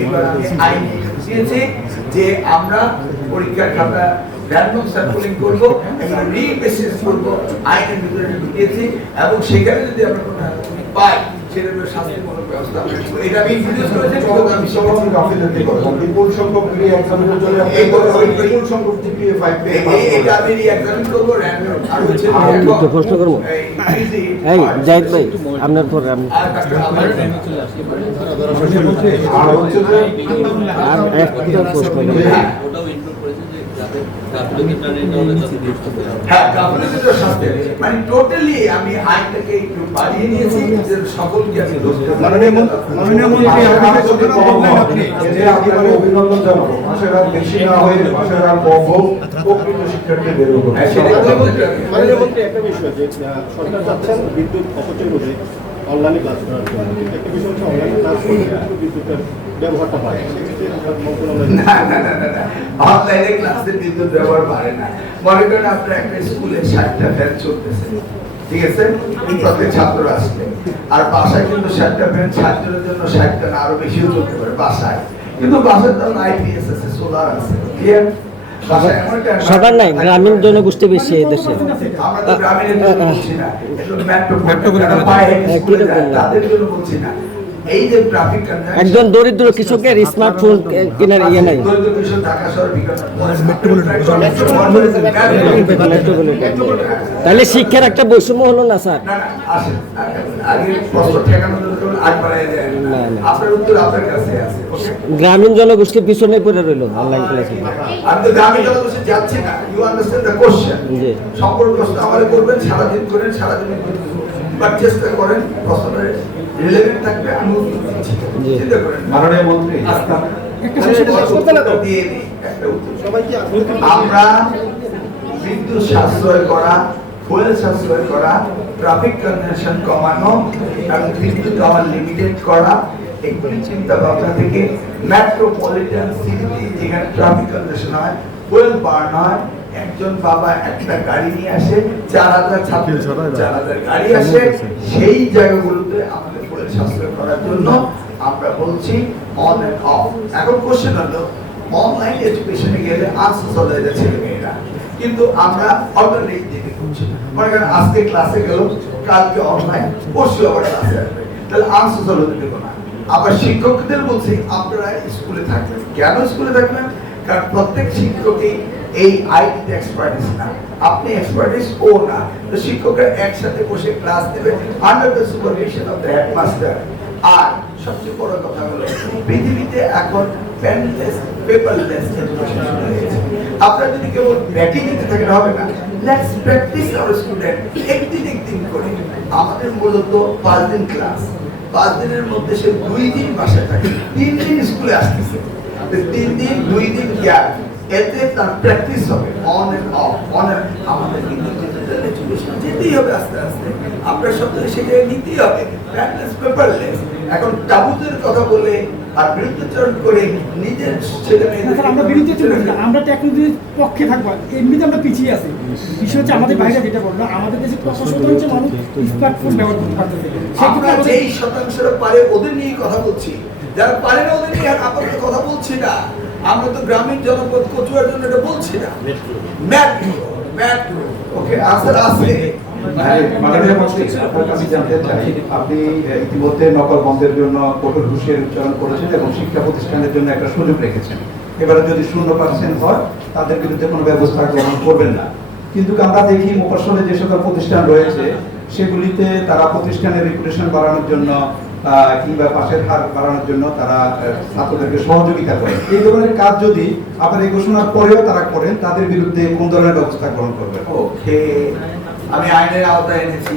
এইবার আমি আইন দিয়েছি যে আমরা পরীক্ষার খাতা র্যান্ডম স্যাম্পলিং করবো এবং রিবেসিস করবো আইনের ভিতরে ঢুকিয়েছি এবং সেখানে যদি আমরা কোনো পাই সেটা শাস্তিমূলক ব্যবস্থা এটা আমি ইন্ট্রোডিউস করেছি কিন্তু আমি সমাজে গাফিলতি করে বিপুল সংখ্যক এক্সামিনের জন্য বিপুল সংখ্যক জিপিএ 5 পেয়ে এটা আমি রিএক্সামিন করবো র্যান্ডম আর হচ্ছে একটু প্রশ্ন করব এই জাহিদ ভাই আপনার পরে আমি আর হচ্ছে যে আর একটা প্রশ্ন করব হ্যাঁ গাফিলতির শাস্তি মানে টোটালি আমি আইনটাকে একটু বাড়িয়ে নিয়েছি যে সকলকে আমি মাননীয় মন্ত্রী আপনি যে আপনাকে অভিনন্দন জানাবো আশার আর বেশি না হয়ে আশার আর কম হোক প্রকৃত শিক্ষার্থী বের হবে মাননীয় মন্ত্রী একটা বিষয় যে সরকার চাচ্ছেন বিদ্যুৎ অপচয় রোধে অনলাইনে ক্লাস করার জন্য একটা বিষয় হচ্ছে অনলাইনে ক্লাস করলে বিদ্যুতের ব্যবহারটা বাড়ে না না না না না অনলাইনে ক্লাসে বিদ্যুৎ ব্যবহার বাড়ে না মনে করেন আপনার একটা স্কুলে 60টা ফ্যান চলতেছে ঠিক আছে প্রত্যেক ছাত্র আসলে আর বাসায় কিন্তু 60টা ফ্যান ছাত্রদের জন্য 60টা না আরো বেশিও চলতে পারে বাসায় কিন্তু বাসায় তো আইপিএস আছে সোলার আছে ক্লিয়ার সবার নাই গ্রামীণ জনগোষ্ঠী বেশি এই দেশে আমরা তো গ্রামীণ বলছি না মেট্রো তাদের জন্য বলছি না এই যে ট্রাফিক কনজাংশন একজন দরিদ্র কৃষকের স্মার্টফোন কেনার ইয়ে নাই দরিদ্র কৃষক ঢাকা শহরে তাহলে শিক্ষার একটা বৈষম্য হলো না স্যার না না আসেন আগে প্রশ্ন ঠেকানোর জন্য আজ বাড়ায় যায় আপনার উত্তর আপনার কাছে আছে গ্রামীণ জনগোষ্ঠীর পিছনে পড়ে রইল অনলাইন ক্লাসে আমি তো গ্রামীণ জনগোষ্ঠী যাচ্ছি না ইউ আন্ডারস্ট্যান্ড দ্য কোশ্চেন জি সম্পূর্ণ প্রশ্ন আমাদের করবেন সারাদিন করেন সারাদিন বাট চেষ্টা করেন প্রশ্নের রিলেভেন্ট থাকবে আমি উত্তর দিচ্ছি চিন্তা করেন মাননীয় মন্ত্রী আমরা বিদ্যুৎ সাশ্রয় করা ফুয়েল সাশ্রয় করা ট্রাফিক কনজেশন কমানো এবং বিদ্যুৎ আবার লিমিটেড করা এগুলি চিন্তা ভাবনা থেকে মেট্রোপলিটন সিটি যেখানে ট্রাফিক কনজেশন হয় ফুয়েল বার্ন হয় একজন বাবা একটা গাড়ি নিয়ে আসে 4000 ছাত্র 4000 গাড়ি আসে সেই জায়গাগুলোতে আমাদের ফুয়েল সাশ্রয় করার জন্য আমরা বলছি অন এন্ড অফ এখন কোশ্চেন হলো অনলাইন এডুকেশনে গেলে আনসোশাল হয়ে যাচ্ছে ছেলেমেয়েরা কিন্তু আমরা অল্টারনেটিভ দিকে করছি মনে করেন আজকে ক্লাসে গেল কালকে অনলাইন পরশু আবার ক্লাসে আসবে তাহলে আনসোশাল হতে দেবো না আবার শিক্ষকদের বলছি আপনারা স্কুলে থাকবেন কেন স্কুলে থাকবেন কারণ প্রত্যেক শিক্ষকই এই আইটি এক্সপার্টিস না আপনি এক্সপার্টিস ও না তো শিক্ষকরা একসাথে বসে ক্লাস দেবে under the supervision of the headmaster আর সবচেয়ে বড় কথা হলো পৃথিবীতে এখন পেনলেস পেপারলেস এডুকেশন শুরু হয়েছে আপনারা যদি কেবল ব্যাটিং দিতে থাকেন হবে না লেটস প্র্যাকটিস আওয়ার স্টুডেন্ট একদিন করে আমাদের মূলত 5 দিন ক্লাস 5 দিনের মধ্যে সে 2 দিন বাসায় থাকে 3 দিন স্কুলে আসতেছে 3 দিন 2 দিন গ্যাপ এতে তার প্র্যাকটিস হবে অন এন্ড অফ আমাদের কিন্তু ডিজিটাল এডুকেশন যেতেই হবে আস্তে আস্তে আপনার সব সেটাই নিতেই হবে প্র্যাকটিস পেপারলেস এখন তাবুতের কথা বলে আর বিরুদ্ধাচরণ করে নিজের ছেলে মেয়েদের আমরা বিরুদ্ধাচরণ না আমরা টেকনোলজির পক্ষে থাকবো এমনিতে আমরা পিছিয়ে আছি বিষয় হচ্ছে আমাদের বাইরে যেটা বললো আমাদের দেশে 50% মানুষ স্মার্টফোন ব্যবহার করতে পারতেছে আমরা যেই শতাংশরা পারে ওদের নিয়ে কথা বলছি যারা পারে না ওদের নিয়ে আপাতত কথা বলছি না আমরা তো গ্রামীণ জনপদ কচুয়ার জন্য এটা বলছি না মেট্রো ওকে আনসার আছে মাননীয় মন্ত্রী আপনার কাছে জানতে চাই আপনি ইতিমধ্যে নকল বন্ধের জন্য কঠোর হুঁশিয়ারি উচ্চারণ করেছেন এবং শিক্ষা প্রতিষ্ঠানের জন্য একটা সুযোগ রেখেছেন এবারে যদি 0% হয় তাদের বিরুদ্ধে কোনো ব্যবস্থা গ্রহণ করবেন না কিন্তু আমরা দেখি মোফাসলে যে সকল প্রতিষ্ঠান রয়েছে সেগুলিতে তারা প্রতিষ্ঠানের রেপুটেশন বাড়ানোর জন্য কিংবা পাশের হার বাড়ানোর জন্য তারা ছাত্রদেরকে সহযোগিতা করে এই ধরনের কাজ যদি আপনার এই ঘোষণার পরেও তারা করেন তাদের বিরুদ্ধে কোন ধরনের ব্যবস্থা গ্রহণ করবেন ওকে আমি আইনের আওতায় এনেছি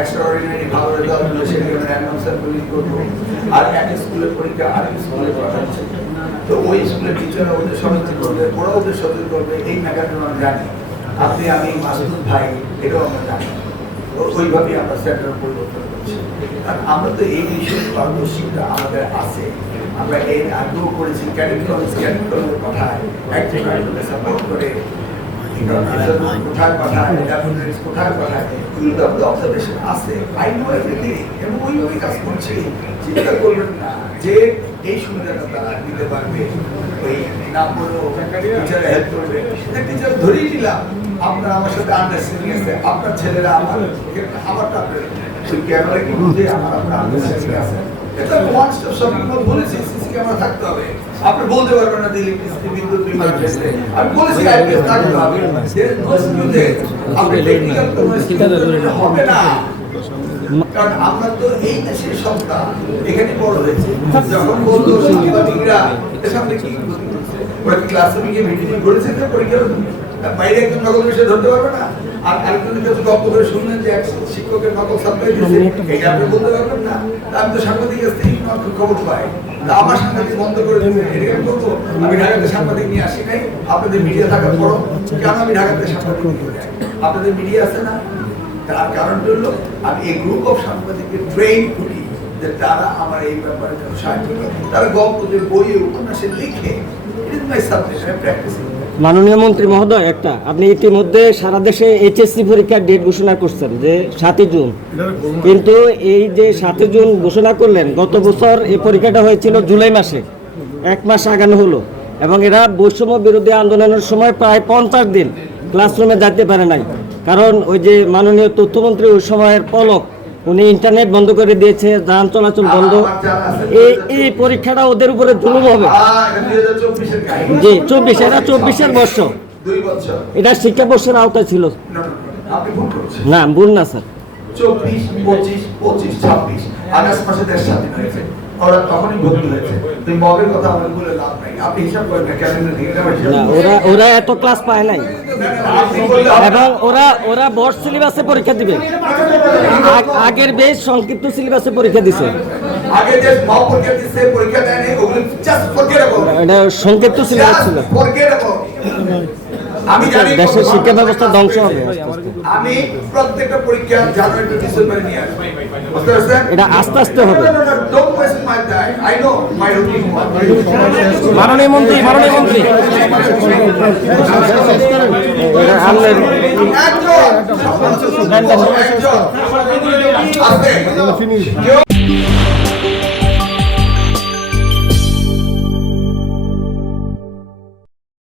এক্সট্রাঅর্ডিনারি ভালো রেজাল্ট হলে সেখানে র্যান্ডম স্যাম্পলিং করবো আর এক স্কুলের পরীক্ষা আরেক স্কুলে পাঠাচ্ছে তো ওই স্কুলের টিচাররা ওদের সচেতন করবে ওরা ওদের সচেতন করবে এই মেকানিজম আমি জানি আপনি আমি মাসুদ ভাই এটাও আমরা জানি ওইভাবেই আমরা সেন্টার পরিবর্তন করছি কারণ আমরা তো এই বিষয়ে পারদর্শিতা আমাদের আছে আমরা এর আগেও করেছি ক্যাডেট কলেজের কথায় একজন সাপোর্ট করে কোথায় পাঠায়, ল্যাবরেটরিজ কোথায় পাঠায়, এগুলো তো আমাদের অবজারভেশন আছে। আই নো এভরিথিং এবং ওইভাবে কাজ করছি। চিন্তা করবেন না যে এই সুবিধাটা তারা দিতে পারবে, ওই নাম বলো টিচারে হেল্প করবে, টিচার ধরেই নিলাম আপনার আমার সাথে আন্ডারস্ট্যান্ডিং আছে, আপনার ছেলেরা আমারটা আপনার ক্যামেরা কি বুঝে আমার আপনার আন্ডারস্ট্যান্ডিং আছে। এটা ওয়ান স্টপ শপিং মল বলেছি, সিসি ক্যামেরা থাকতে হবে। আপনি বলতে পারবেন না যে ইলেকট্রিসিটি বিদ্যুৎ বিভাগ ক্ষেত্রে আমি বলেছি আইপিএস থাকতে হবে। আপনি টেকনিক্যাল কোনো স্কিল হবে না, কারণ আমরা তো এই দেশের সন্তান, এখানে বড় হয়েছে। যখন বলতো সাংবাদিকরা এর সামনে কি ওরা ক্লাসরুমে গিয়ে মিটিং করেছে, পরীক্ষার বাইরে একজন নকল বিষয় ধরতে পারবে না। আর একজনের কাছে গল্প করে শুনলেন যে এক শিক্ষকের নকল সাপ্লাই দিয়েছে, এটা আপনি বলতে পারবেন না। আমি তো সাংবাদিক কাছ থেকে খবর পাই, তা আমার সাংবাদিক বন্ধ করে দিয়েছে, এটা আমি বলবো। আমি ঢাকাতে সাংবাদিক নিয়ে আসি নাই, আপনাদের মিডিয়া থাকার পরও কেন আমি ঢাকাতে সাংবাদিক নিয়ে যাই? আপনাদের মিডিয়া আছে না? তার কারণ হলো আমি এই গ্রুপ অফ সাংবাদিককে ট্রেন করি যে তারা আমার এই ব্যাপারে সাহায্য করে। তারা গল্পদের বইয়ে উপন্যাসে লিখে, it is my subject, I practising. মাননীয় মন্ত্রী মহোদয়, একটা আপনি ইতিমধ্যে সারা দেশে এইচএসসি পরীক্ষার ডেট ঘোষণা করছেন যে 7 জুন, কিন্তু এই যে 7 জুন ঘোষণা করলেন, গত বছর এই পরীক্ষাটা হয়েছিল জুলাই মাসে, 1 মাস আগানো হলো, এবং এরা বৈষম্য বিরোধী আন্দোলনের সময় প্রায় 50 দিন ক্লাসরুমে যেতে পারে নাই, কারণ ওই যে মাননীয় তথ্যমন্ত্রী ওই সময়ের পলক, উনি ইন্টারনেট বন্ধ করে দিয়েছে, যান চলাচল বন্ধ। এই পরীক্ষাটা ওদের উপরে জুলুম হবে। জি 24, এটা 24-এর বর্ষ, 2 বছর এটা শিক্ষাবর্ষের আওতায় ছিল। আপনি ভুল করছেন। না, ভুল না স্যার। 24, 25, 25, 26 আগস্ট মাসে দেশ স্বাধীন হয়েছে, ওরা তখনই ভর্তি হয়েছে। তুমি মবের কথা আমাকে বলে লাভ নাই, আপনি হিসাব করেন না ক্যালেন্ডার থেকে। না, ওরা এত ক্লাস পায় নাই, আপনি বললে এবং ওরা বোর্ড সিলেবাসে পরীক্ষা দিবে। আগের বেশ সংক্ষিপ্ত সিলেবাসে পরীক্ষা দিছে, আগে যে মব পরীক্ষা দিচ্ছে, পরীক্ষা দেয়নি, ওগুলো জাস্ট ফরগেটেবল, এটা সংক্ষিপ্ত সিলেবাস ছিল। ফরগেটেবল। আমি জানি দেশের শিক্ষা ব্যবস্থা ধ্বংস হবে আস্তে আস্তে। আমি প্রত্যেকটা পরীক্ষা জানুয়ারি টু ডিসেম্বরে নিয়ে আসবো, বুঝতে পারছেন? এটা আস্তে আস্তে হবে। Don't waste my time. I know my routine work. মাননীয় মন্ত্রী, মাননীয় মন্ত্রী, এটা আমাদের একজন, একজন, আছে।